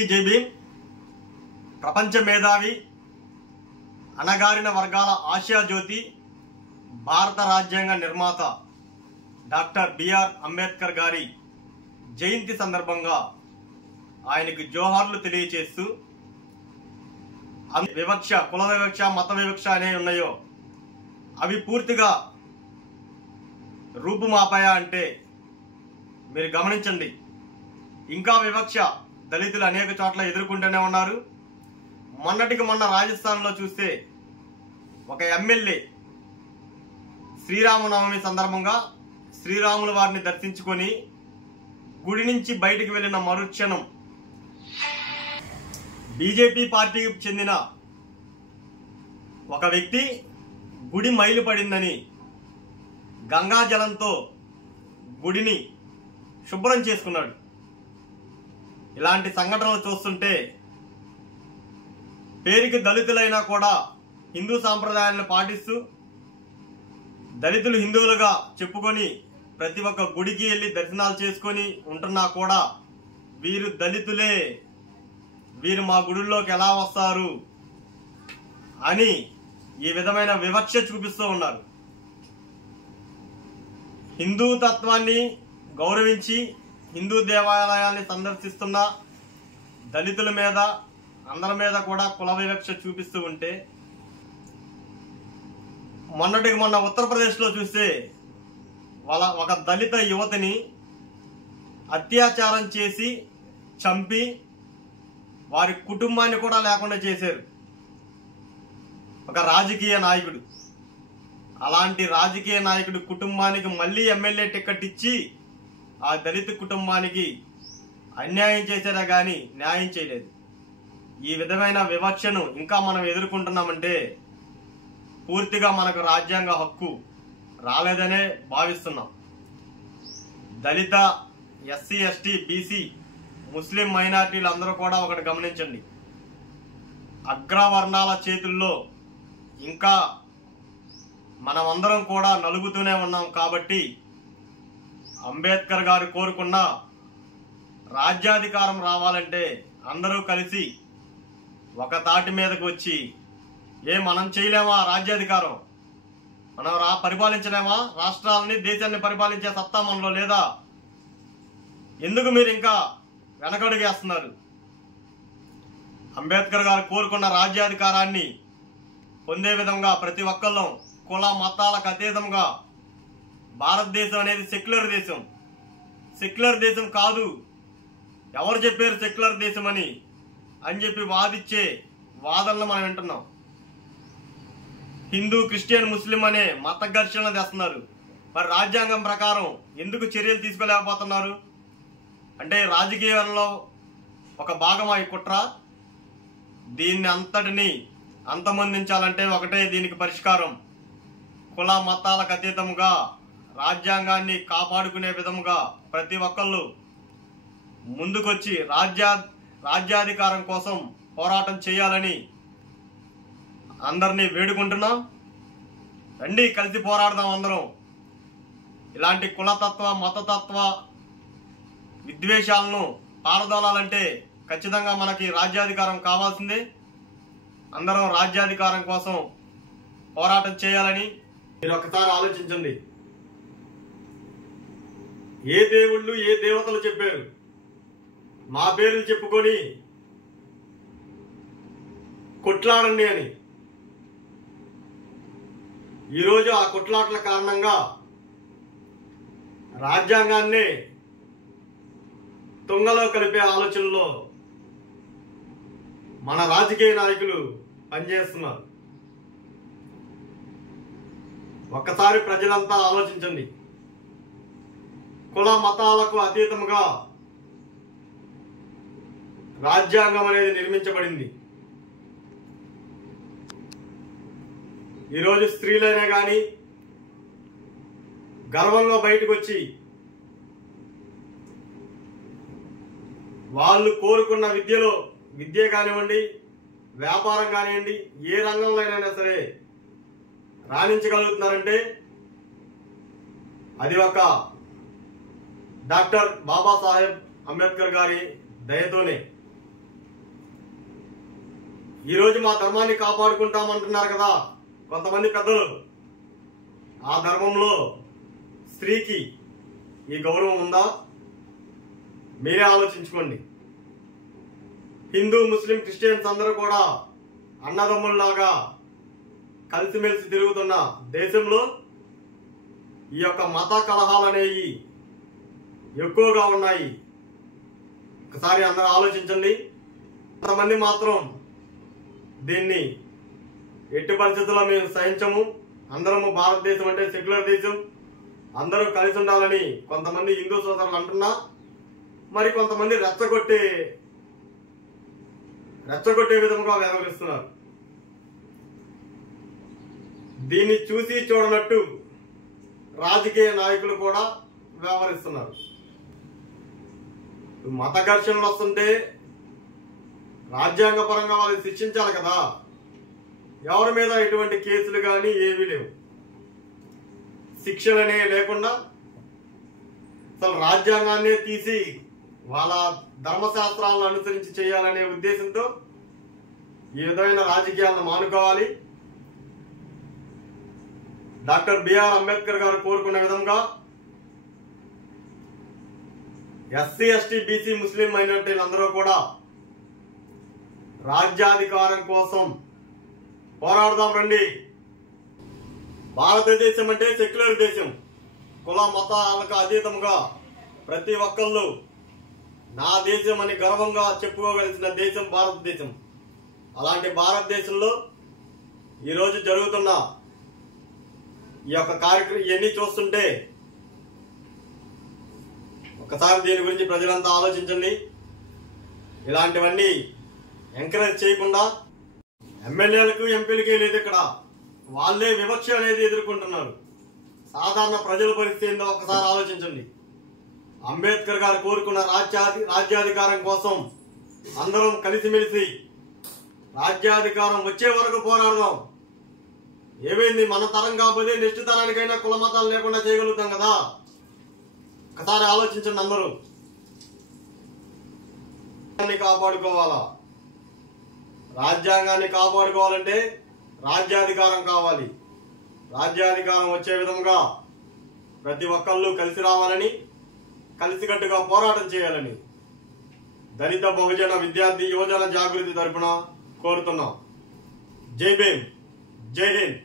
అందరికీ జై భీమ్. ప్రపంచ మేధావి, అణగారిన వర్గాల ఆశయ జ్యోతి, భారత రాజ్యాంగ నిర్మాత డాక్టర్ బిఆర్ అంబేద్కర్ గారి జయంతి సందర్భంగా ఆయనకు జోహార్లు తెలియచేస్తూ, వివక్ష, కుల వివక్ష, మత వివక్ష అనేవి ఉన్నాయో అవి పూర్తిగా రూపుమాపాయా అంటే మీరు గమనించండి. ఇంకా వివక్ష దళితులు అనేక చోట్ల ఎదుర్కొంటూనే ఉన్నారు. మొన్నటికి మొన్న రాజస్థాన్లో చూస్తే ఒక ఎమ్మెల్యే శ్రీరామనవమి సందర్భంగా శ్రీరాముల వారిని దర్శించుకొని గుడి నుంచి బయటికి వెళ్ళిన మరుక్షణం బీజేపీ పార్టీకి చెందిన ఒక వ్యక్తి గుడి మైలు పడిందని గంగా జలంతో గుడిని శుభ్రం చేసుకున్నాడు. ఇలాంటి సంఘటనలు చూస్తుంటే పేరుకి దళితులైనా కూడా హిందూ సాంప్రదాయాలను పాటిస్తూ దళితులు హిందువులుగా చెప్పుకొని ప్రతి ఒక్క గుడికి వెళ్ళి దర్శనాలు చేసుకొని ఉంటున్నా కూడా వీరు దళితులే, వీరు మా గుడుల్లోకి ఎలా వస్తారు అని ఈ విధమైన వివక్ష చూపిస్తూ ఉన్నారు. హిందూ తత్వాన్ని గౌరవించి హిందూ దేవాలయాల్ని సందర్శిస్తున్న దళితుల మీద, అందరి మీద కూడా కుల వివక్ష చూపిస్తూ ఉంటే, మొన్నటికి మొన్న ఉత్తరప్రదేశ్లో చూస్తే ఒక దళిత యువతిని అత్యాచారం చేసి చంపి వారి కుటుంబాన్ని కూడా లేకుండా చేశారు ఒక రాజకీయ నాయకుడు. అలాంటి రాజకీయ నాయకుడి కుటుంబానికి మళ్ళీ ఎమ్మెల్యే టికెట్ ఇచ్చి ఆ దళిత కుటుంబానికి అన్యాయం చేశారా గాని న్యాయం చేయలేదు. ఈ విధమైన వివక్షను ఇంకా మనం ఎదుర్కొంటున్నామంటే పూర్తిగా మనకు రాజ్యాంగ హక్కు రాలేదనే భావిస్తున్నాం. దళిత, ఎస్సీ, ఎస్టీ, బీసీ, ముస్లిం మైనార్టీలు అందరూ కూడా ఒకటి గమనించండి. అగ్రవర్ణాల చేతుల్లో ఇంకా మనమందరం కూడా నలుగుతూనే ఉన్నాం. కాబట్టి అంబేద్కర్ గారు కోరుకున్న రాజ్యాధికారం రావాలంటే అందరూ కలిసి ఒక తాటి మీదకు వచ్చి, మనం చేయలేమా రాజ్యాధికారం, మనం పరిపాలించలేమా రాష్ట్రాలని, దేశాన్ని పరిపాలించే సత్తా మనలో లేదా, ఎందుకు మీరు ఇంకా వెనకడుగేస్తున్నారు? అంబేద్కర్ గారు కోరుకున్న రాజ్యాధికారాన్ని పొందే విధంగా ప్రతి ఒక్కళ్ళం కుల మతాలకు అతీతంగా, భారతదేశం అనేది సెక్యులర్ దేశం, సెక్యులర్ దేశం కాదు, ఎవరు చెప్పారు సెక్యులర్ దేశం అని చెప్పి వాదిచ్చే వాదనలు మనం వింటున్నాం. హిందూ, క్రిస్టియన్, ముస్లిం అనే మత ఘర్షణలు తెస్తున్నారు. మరి రాజ్యాంగం ప్రకారం ఎందుకు చర్యలు తీసుకోలేకపోతున్నారు? అంటే రాజకీయాల్లో ఒక భాగమా ఈ కుట్ర? దీన్ని అంతటిని అంతమొందించాలంటే ఒకటే దీనికి పరిష్కారం. కుల మతాలకు అతీతంగా రాజ్యాంగాన్ని కాపాడుకునే విధముగా ప్రతి ఒక్కళ్ళు ముందుకొచ్చి రాజ్యాధికారం కోసం పోరాటం చేయాలని అందరినీ వేడుకుంటున్నాం. రండి, కలిసి పోరాడదాం అందరం. ఇలాంటి కులతత్వ, మతతత్వ విద్వేషాలను పారదోలాలంటే ఖచ్చితంగా మనకి రాజ్యాధికారం కావాల్సిందే. అందరం రాజ్యాధికారం కోసం పోరాటం చేయాలని మీరు ఒకసారి ఆలోచించండి. ఏ దేవుళ్ళు, ఏ దేవతలు చెప్పారు మా పేర్లు చెప్పుకొని కొట్లాడండి అని? ఈరోజు ఆ కొట్లాటల కారణంగా రాజ్యాంగాన్ని తుంగలో కలిపే ఆలోచనలో మన రాజకీయ నాయకులు పనిచేస్తున్నారు. ఒక్కసారి ప్రజలంతా ఆలోచించండి. కుల మతాలకు అతీతంగా రాజ్యాంగం అనేది నిర్మించబడింది. ఈరోజు స్త్రీలైనా కానీ గర్వంగా బయటకు వచ్చి వాళ్ళు కోరుకున్న విద్య కానివ్వండి, వ్యాపారం కానివ్వండి, ఏ రంగంలో అయినా సరే రాణించగలుగుతున్నారంటే అది ఒక డాక్టర్ బాబాసాహెబ్ అంబేద్కర్ గారి దయతోనే. ఈరోజు మా ధర్మాన్ని కాపాడుకుంటామంటున్నారు కదా కొంతమంది పెద్దలు. ఆ ధర్మంలో స్త్రీకి ఈ గౌరవం ఉందా? మీరే ఆలోచించుకోండి. హిందూ, ముస్లిం, క్రిస్టియన్స్ అందరూ కూడా అన్నదమ్ముల్లాగా కలిసిమెలిసి తిరుగుతున్న దేశంలో ఈ యొక్క మత కలహాలు అనేవి ఎక్కువగా ఉన్నాయి. ఒకసారి అందరూ ఆలోచించండి. కొంతమంది మాత్రం దీన్ని ఎట్టి పరిస్థితుల్లో మేము సహించము, అందరము భారతదేశం అంటే సెక్యులర్ దేశం, అందరూ కలిసి ఉండాలని కొంతమంది హిందూ సోదరులు అంటున్నా, మరి కొంతమంది రెచ్చగొట్టే విధంగా వ్యవహరిస్తున్నారు. దీన్ని చూసి చూడనట్టు రాజకీయ నాయకులు కూడా వ్యవహరిస్తున్నారు. మత ఘర్షణలు వస్తుంటే రాజ్యాంగ పరంగా వాళ్ళని శిక్షించాలి కదా. ఎవరి మీద ఎటువంటి కేసులు కానీ ఏమీ లేవు, శిక్షలనే లేకుండా అసలు రాజ్యాంగాన్నే తీసి వాళ్ళ ధర్మశాస్త్రాలను అనుసరించి చేయాలనే ఉద్దేశంతో ఈ విధమైన రాజకీయాలను మానుకోవాలి. డాక్టర్ బిఆర్ అంబేద్కర్ గారు కోరుకున్న విధంగా ఎస్సీ, ఎస్టీ, బీసీ, ముస్లిం మైనారిటీలందరూ కూడా రాజ్యాధికారం కోసం పోరాడదాం రండి. భారతదేశం అంటే సెక్యులర్ దేశం. కుల మతాలకు అతీతంగా ప్రతి ఒక్కళ్ళు నా దేశం అని గర్వంగా చెప్పుకోగలిసిన దేశం భారతదేశం. అలాంటి భారతదేశంలో ఈరోజు జరుగుతున్న ఈ యొక్క కార్యక్రమం ఇవన్నీ చూస్తుంటే ఒకసారి దీని గురించి ప్రజలంతా ఆలోచించండి. ఇలాంటివన్నీ ఎంకరేజ్ చేయకుండా ఎమ్మెల్యేలకు, ఎంపీలకి లేదు, ఇక్కడ వాళ్ళే వివక్ష అనేది ఎదుర్కొంటున్నారు. సాధారణ ప్రజల పరిస్థితి ఏందో ఒకసారి ఆలోచించండి. అంబేద్కర్ గారు కోరుకున్న రాజ్యాధికారం కోసం అందరం కలిసిమెలిసి రాజ్యాధికారం వచ్చే వరకు పోరాడదాం. ఏమైంది, మన తరం కాకపోతే నెక్స్ట్ తరానికైనా కుల మతాలు లేకుండా చేయగలుగుతాం కదా. ఒకసారి ఆలోచించండి. అందరూ కాపాడుకోవాలా? రాజ్యాంగాన్ని కాపాడుకోవాలంటే రాజ్యాధికారం కావాలి. రాజ్యాధికారం వచ్చే విధంగా ప్రతి ఒక్కళ్ళు కలిసి రావాలని, కలిసికట్టుగా పోరాటం చేయాలని దళిత, బహుజన, విద్యార్థి, యువజన జాగృతి తరపున కోరుతున్నాం. జై భీమ్, జై హింద్.